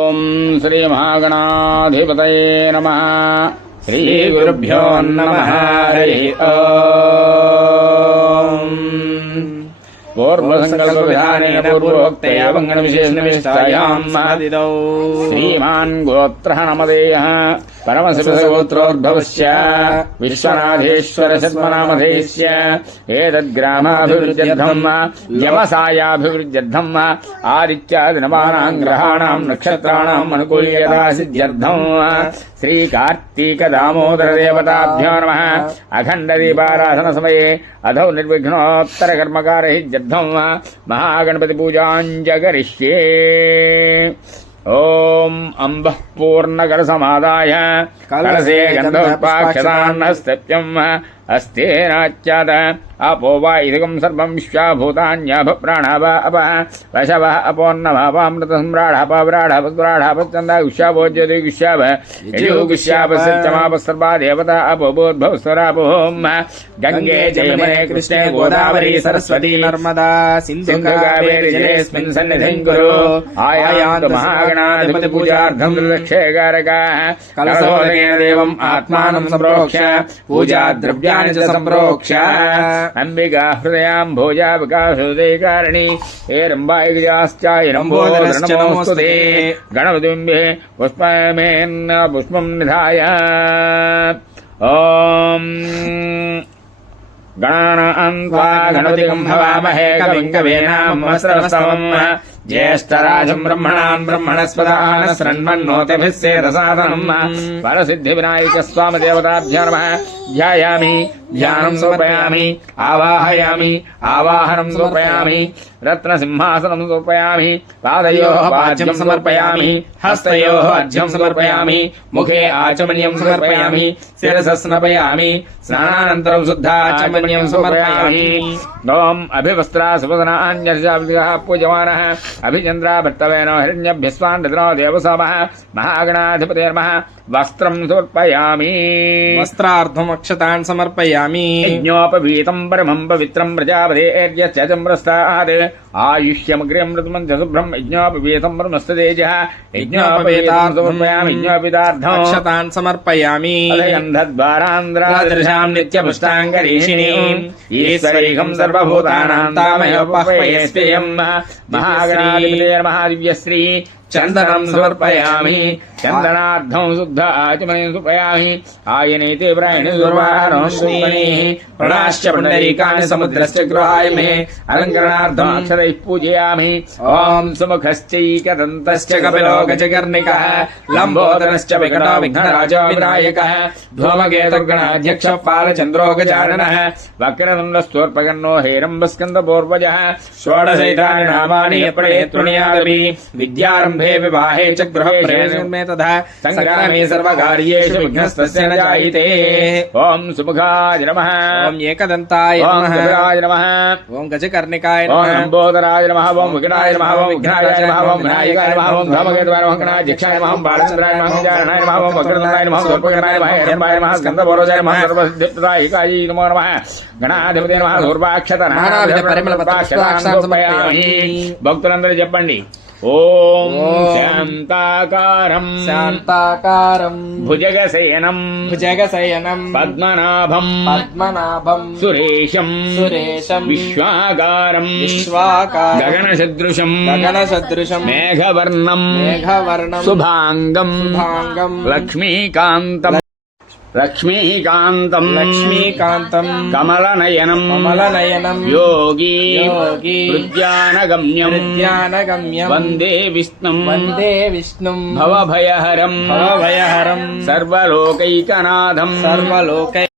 ఓం శ్రీ మహాగణాధిపతయే నమః. శ్రీ గురుభ్యో నమః. హరి ఓం. పూర్వసంకల్ప విధానేన పూర్వోక్తయా వంగన విశేషణ విష్టాయాం ఆదిదౌ శ్రీమాన్ గోత్రః నమదేయః పరమశివగోత్రోద్భవస్య విశ్వనాథేశ్వర శర్మనామధేయస్య ఏతద్గ్రామాభివృద్ధ్యర్థం వ్యవసాయాభివృద్ధ్యర్థం ఆదిత్యాదినవానాం గ్రహాణాం నక్షత్రాణాం అనుకూల్యతా సిద్ధ్యర్థం శ్రీ కార్తీక దామోదర దేవతాభ్యో నమః. అఖండ దీపారాధన సమయే అధౌ నిర్విఘ్నోత్తర కర్మకారహిత్యర్థం మహాగణపతి పూజాంజకరిష్యే. ఓం అంబః పూర్ణకర సమాదాయ కలసే గంధోపాక్షతాన్నస్తప్యం అస్తేనాచ్యాద అపో వా ఇదకం సర్వం విశ్వాభూతాన్యాభ ప్రాణాభ అప వశవ అపోన్నమాపామృత సమ్రాఢాపవ్రాఢాపస్వరాఢాపశ్చంద గుష్యాభోజ్యోతి గుష్యాభ యజో గుష్యాభ సత్యమాప సర్వా దేవత అపోభూద్భవస్వరాపోం గంగే జయమనే కృష్ణే గోదావరి సరస్వతి నర్మదా సింధు కావేరి జలేస్మిన్ సన్నిధిం కురు. ఆయాంతు మహాగణాధిపతి పూజార్థం రక్షేకారక కలశోదకేన దేవం ఆత్మానం సంప్రోక్ష్య పూజా ద్రవ్యాన్ని చ సంప్రోక్ష్య. అంబికా హృదయాం భోజా వికాసోదయకారిణి ఏరంబాయిగజాశ్చాయిరంబోదరశ్చ నమోస్తుతే. గణపతింబే పుష్పమేన్న పుష్పం నిధాయ. ఓం గణానాన్వా గణపతిం భవామహే కవిం కవీనామస్రవస్తమం జ్యేష్ఠరాజం బ్రహ్మణాన్ బ్రహ్మణస్పదాన శృణ్వన్నోతిభిస్సేదసాదనం. పరసిద్ధి వినాయక స్వామి దేవతాభ్యో నమః. ధ్యాయామి ధ్యానం సమర్పయామి ఆవాహయామి ఆవాహనం సమర్పయామి రత్నసింహాసనం సమర్పయామి పాదయోః పాద్యం సమర్పయామి హస్తయోః అర్ఘ్యం సమర్పయామి ముఖే ఆచమన్యం సమర్పయామి శిరస స్నపయామి స్నానానంతరం శుద్ధాచమన్యం సమర్పయామి. ఓం అభివస్త్రా సువదనాన్యర్జాభిః పూజమానః అభిచంద్రా భర్తవేనో హిరణ్యభ్యస్వాన్నిధనో దేవసోమః. మహాగణాధిపతే నమః. వస్త్రం సమర్పయామి. వస్త్రార్థం అక్షతాన్ సమర్పయామి. యజ్ఞోపవీతం పరమం పవిత్రం ప్రజాపతేర్యస్య చంద్రస్తాద్ ఆయుష్యమగ్ర్యం ఋతుమంత్య శుభ్రం యజ్ఞోపవీతం పరమస్తతేజః. యజ్ఞోపవీతాం సమర్పయామి. యజ్ఞోపవీతార్థం అక్షతాన్ సమర్పయామి. గంధద్వారాంధ్రాదృశాం నిత్యపుష్టాంగరీషిణీం ఈశ్వరీకం సర్వభూతానాం తామయోపహ్వయేస్ప్రియం. మహాగణాధిపతే నమః. దివ్యశ్రీ చందనం సమర్పయామి. చందనార్థం శుద్ధ ఆచమనం సమర్పయామి. ఆయనైతే ప్రాయణ ప్రణాశ్చ పుండరీకాని సముద్రస్య గృహాయ మే అలంకరణార్థం అక్షరైః పూజయామి. ఓం సుముఖశ్చైకదంతశ్చ కపిలో గజకర్ణికః లంబోదరశ్చ వికటో విఘ్నరాజో వినాయకః ధూమకేతుర్గణాధ్యక్ష పాలచంద్రో గజాననః వక్రతుండస్తోర్పగన్నో హేరంబస్కందపూర్వజः. షోడశైతాని నామాని ప్రణేతృణీయాదపి విద్యారంభ వివాహే చ గృహప్రవేశే తథా సంగ్రామే సర్వకార్యేషు విఘ్నస్తస్య న జాయతే. ఓం సుముఖాయ నమః. ఓం ఏకదంతాయ ఓం నమః. గజరాయ నమః. ఓం గజకర్ణికాయ ఓం నమః. లంబోదరాయ నమః. ఓం వికటాయ నమః. ఓం విఘ్నాయ నమః. ఓం వినాయకాయ నమః. ఓం ధూమకేతువాయ నమః. గణాధ్యక్షాయ నమః. ఓం బాలచంద్రాయ నమః. గజాననాయ నమః. ఓం వక్రతుండాయ నమః. స్వర్పకర్ణాయ నమః. హిరణ్యాయ నమః. స్కందపూర్వజాయ నమః. సర్వసిద్ధిప్రదాయకాయ నమో నమః. గణాధిపతే నమః. ధూర్వాక్షత నానావిధ పరిమళ పత్రాక్షతాన్ సమర్పయామి. భక్తులందరూ చెప్పండి. ఓం శాంతాకారం శాంతాకారం భుజగశయనం భుజగశయనం పద్మనాభం పద్మనాభం సురేశం సురేశం విశ్వాకారం విశ్వాకారం గగనసదృశం గగనసదృశం మేఘవర్ణం మేఘవర్ణం శుభాంగం శుభాంగం లక్ష్మీకాంతం లక్ష్మీకాంతం లక్ష్మీకాంతం కమలనయనం కమలనయనం యోగి యోగి హృద్యానగమ్యం హృద్యానగమ్యం వందే విష్ణుం వందే విష్ణుం భవభయహరం భవభయహరం సర్వలోకైకనాథం సర్వలోకై